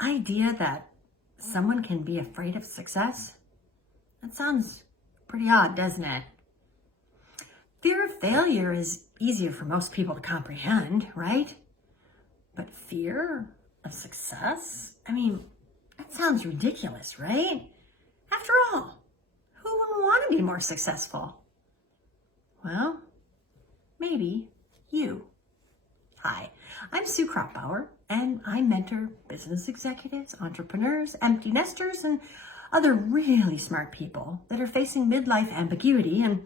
idea that someone can be afraid of success, that sounds pretty odd, doesn't it? Fear of failure is easier for most people to comprehend, right? But fear of success? I mean, that sounds ridiculous, right? After all, who wouldn't want to be more successful? Well, maybe you. Hi, I'm Sue Kropbauer, and I mentor business executives, entrepreneurs, empty nesters, and other really smart people that are facing midlife ambiguity and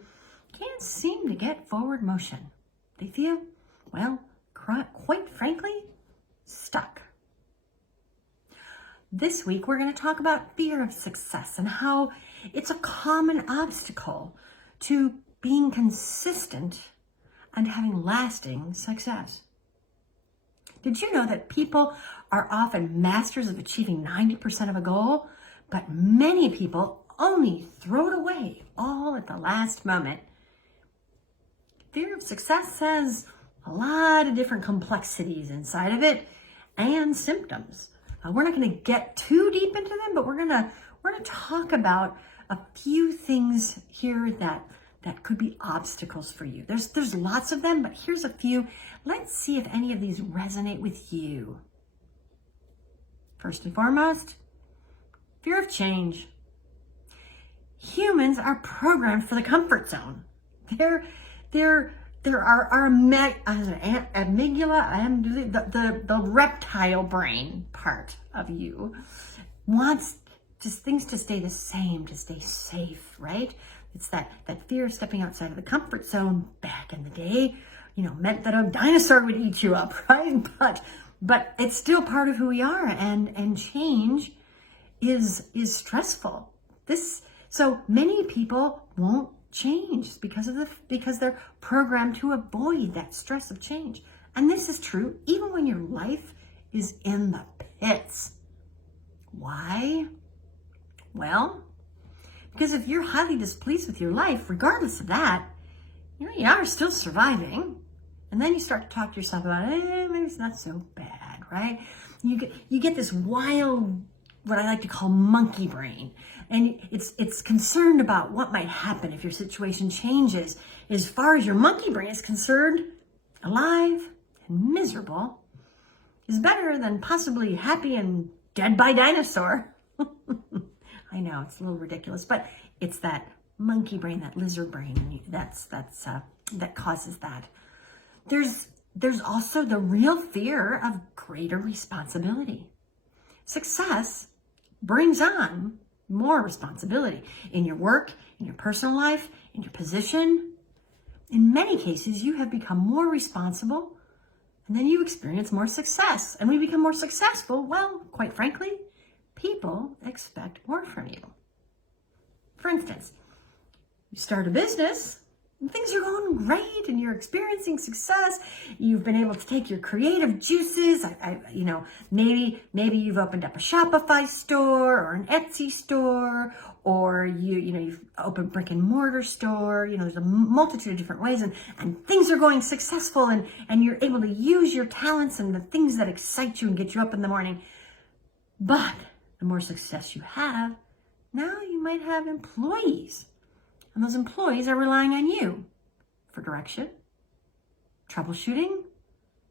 can't seem to get forward motion. They feel, well, quite frankly, stuck. This week, we're going to talk about fear of success and how it's a common obstacle to being consistent and having lasting success. Did you know that people are often masters of achieving 90% of a goal, but many people only throw it away all at the last moment? Fear of success has a lot of different complexities inside of it and symptoms. We're not going to get too deep into them, but we're going to talk about a few things here that could be obstacles for you. There's lots of them, but here's a few. Let's see if any of these resonate with you. First and foremost, fear of change. Humans are programmed for the comfort zone. There are our amygdala, the reptile brain part of you wants just things to stay the same, to stay safe, right? It's that fear of stepping outside of the comfort zone back in the day, meant that a dinosaur would eat you up, right? But it's still part of who we are, and change is stressful. So many people won't change because they're programmed to avoid that stress of change. And this is true even when your life is in the pits. Why? Well, because if you're highly displeased with your life, regardless of that, you are still surviving. And then you start to talk to yourself about, maybe it's not so bad, right? You get this wild, what I like to call monkey brain. And it's concerned about what might happen if your situation changes. As far as your monkey brain is concerned, alive and miserable is better than possibly happy and dead by dinosaur. I know it's a little ridiculous, but it's that monkey brain, that lizard brain, that causes that. There's also the real fear of greater responsibility. Success brings on more responsibility in your work, in your personal life, in your position. In many cases, you have become more responsible, and then you experience more success. And when you become more successful, well, quite frankly, people expect more from you. For instance, you start a business, and things are going great, and you're experiencing success. You've been able to take your creative juices. Maybe you've opened up a Shopify store or an Etsy store, or you've opened brick and mortar store. There's a multitude of different ways, and things are going successful, and you're able to use your talents and the things that excite you and get you up in the morning. But the more success you have, now you might have employees. And those employees are relying on you for direction, troubleshooting.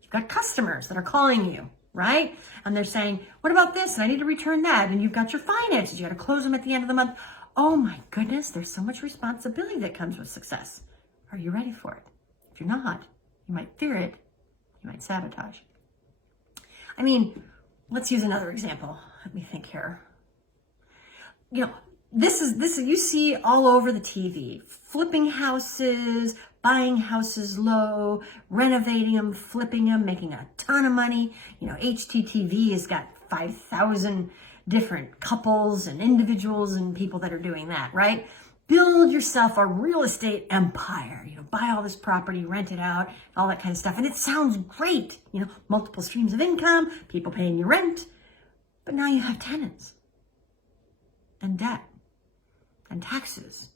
You've got customers that are calling you, right? And they're saying, what about this? And I need to return that. And you've got your finances. You got to close them at the end of the month. Oh my goodness, there's so much responsibility that comes with success. Are you ready for it? If you're not, you might fear it. You might sabotage. I mean, let's use another example. Let me think here. This you see all over the TV, flipping houses, buying houses low, renovating them, flipping them, making a ton of money. HGTV has got 5,000 different couples and individuals and people that are doing that, right? Build yourself a real estate empire, buy all this property, rent it out, all that kind of stuff. And it sounds great, multiple streams of income, people paying you rent, but now you have tenants and debt and taxes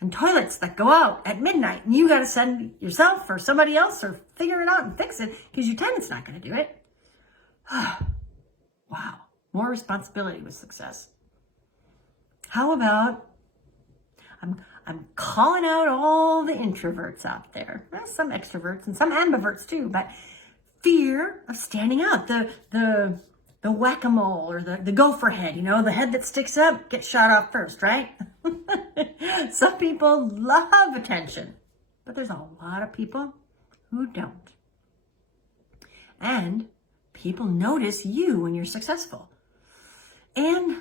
and toilets that go out at midnight, and you got to send yourself or somebody else or figure it out and fix it because your tenant's not going to do it. Wow. more responsibility with success. How about I'm calling out all the introverts out there. Well, some extroverts and some ambiverts too, but fear of standing out. The whack-a-mole or the gopher head, the head that sticks up gets shot off first, right? Some people love attention, but there's a lot of people who don't. And people notice you when you're successful. And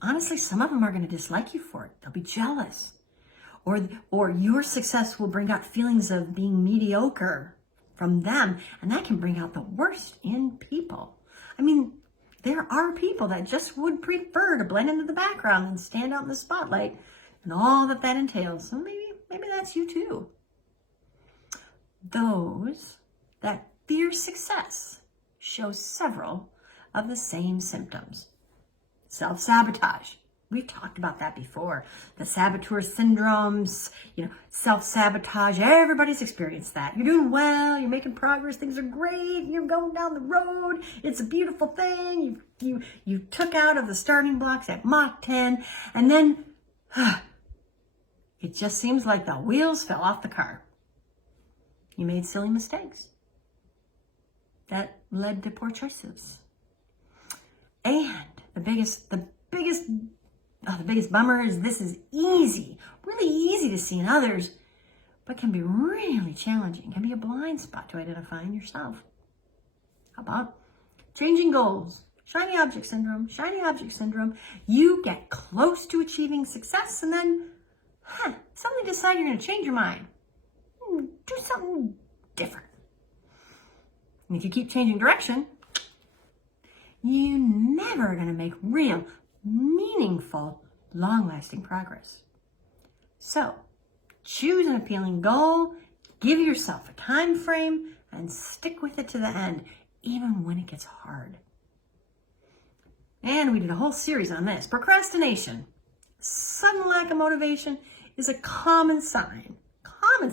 honestly, some of them are going to dislike you for it. They'll be jealous. Or your success will bring out feelings of being mediocre from them. And that can bring out the worst in people. I mean, there are people that just would prefer to blend into the background and stand out in the spotlight and all that entails. So maybe that's you too. Those that fear success show several of the same symptoms. Self-sabotage. We've talked about that before. The saboteur syndromes, self-sabotage. Everybody's experienced that. You're doing well. You're making progress. Things are great. You're going down the road. It's a beautiful thing. You took out of the starting blocks at Mach 10. And then it just seems like the wheels fell off the car. You made silly mistakes that led to poor choices. And the biggest bummer is this is easy, really easy to see in others, but can be really challenging, can be a blind spot to identify in yourself. How about changing goals? Shiny object syndrome. You get close to achieving success and then suddenly decide you're going to change your mind. Do something different. And if you keep changing direction, you're never going to make real, meaningful, long-lasting progress. So, choose an appealing goal, give yourself a time frame, and stick with it to the end, even when it gets hard. And we did a whole series on this. Procrastination. Sudden lack of motivation is a common sign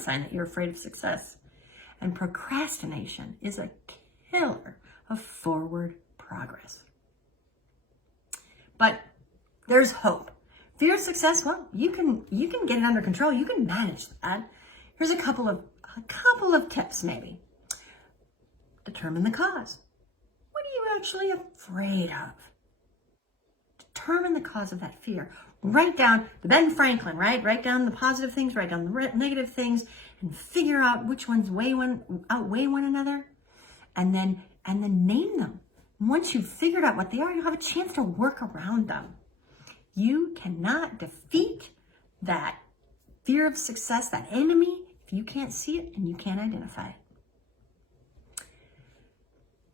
that you're afraid of success. And procrastination is a killer of forward progress. But there's hope. Fear of success, well, you can get it under control. You can manage that. Here's a couple of tips maybe. Determine the cause. What are you actually afraid of? Determine the cause of that fear. Write down the Ben Franklin, right? Write down the positive things, write down the negative things, and figure out which ones outweigh one another, and then name them. And once you've figured out what they are, you'll have a chance to work around them. You cannot defeat that fear of success, that enemy, if you can't see it and you can't identify it.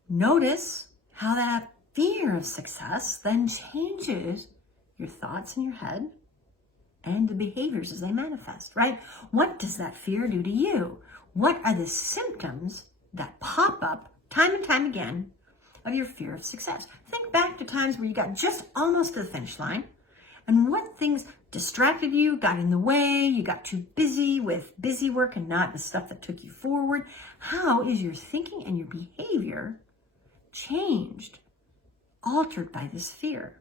Notice how that fear of success then changes your thoughts in your head and the behaviors as they manifest, right? What does that fear do to you? What are the symptoms that pop up time and time again of your fear of success? Think back to times where you got just almost to the finish line and what things distracted you, got in the way, you got too busy with busy work and not the stuff that took you forward. How is your thinking and your behavior changed, altered by this fear?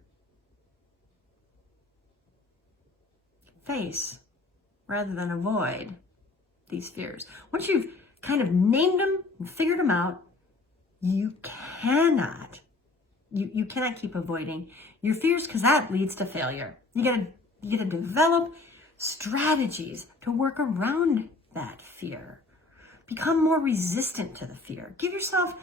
Face rather than avoid these fears. Once you've kind of named them and figured them out, you cannot keep avoiding your fears because that leads to failure. You gotta develop strategies to work around that fear. Become more resistant to the fear. Give yourself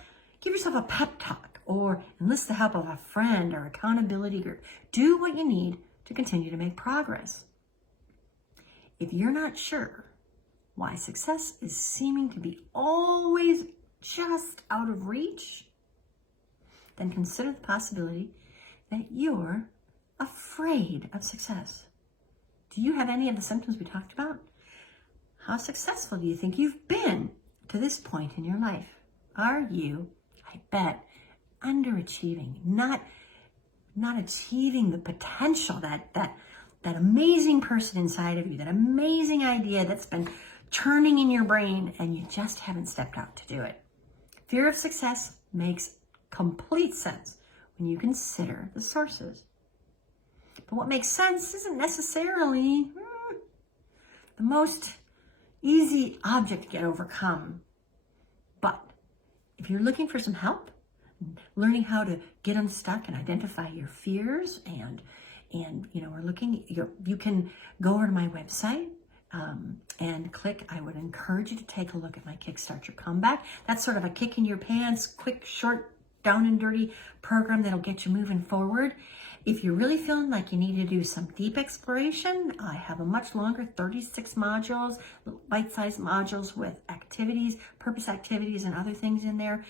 a pep talk or enlist the help of a friend or accountability group. Do what you need to continue to make progress. If you're not sure why success is seeming to be always just out of reach, then consider the possibility that you're afraid of success. Do you have any of the symptoms we talked about? How successful do you think you've been to this point in your life? Are you, I bet, underachieving, not achieving the potential that amazing person inside of you, that amazing idea that's been churning in your brain and you just haven't stepped out to do it? Fear of success makes complete sense when you consider the sources. But what makes sense isn't necessarily the most easy object to get overcome. But if you're looking for some help, learning how to get unstuck and identify your fears, and we're looking, you can go over to my website and click. I would encourage you to take a look at my Kickstart Your Comeback. That's sort of a kick in your pants, quick, short, down and dirty program that'll get you moving forward. If you're really feeling like you need to do some deep exploration, I have a much longer 36 modules, bite-sized modules with activities, purpose activities, and other things in there.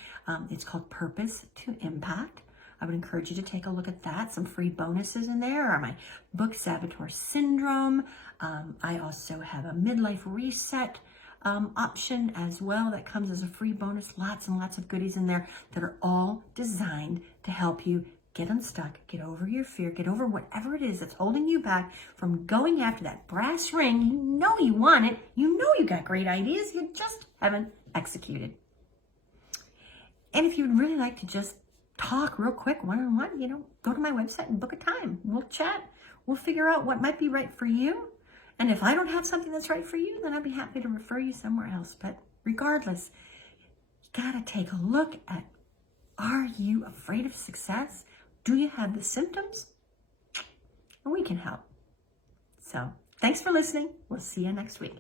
It's called Purpose to Impact. I would encourage you to take a look at that. Some free bonuses in there are my book, Sabotage Syndrome. I also have a midlife reset option as well that comes as a free bonus. Lots and lots of goodies in there that are all designed to help you get unstuck, get over your fear, get over whatever it is that's holding you back from going after that brass ring. You know you want it. You know you got great ideas. You just haven't executed. And if you'd really like to just talk real quick, one-on-one, go to my website and book a time. We'll chat. We'll figure out what might be right for you. And if I don't have something that's right for you, then I'd be happy to refer you somewhere else. But regardless, you got to take a look at, are you afraid of success? Do you have the symptoms? And we can help. So thanks for listening. We'll see you next week.